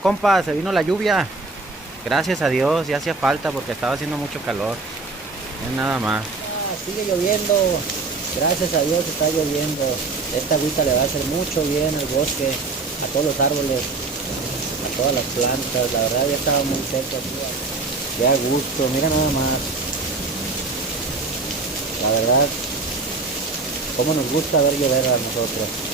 Compa, se vino la lluvia. Gracias a Dios, ya hacía falta porque estaba haciendo mucho calor. Es nada más. Sigue lloviendo, gracias a Dios está lloviendo. Esta agüita le va a hacer mucho bien al bosque, a todos los árboles, a todas las plantas. La verdad ya estaba muy seco aquí. Qué a gusto, mira nada más. La verdad, cómo nos gusta ver llover a nosotros.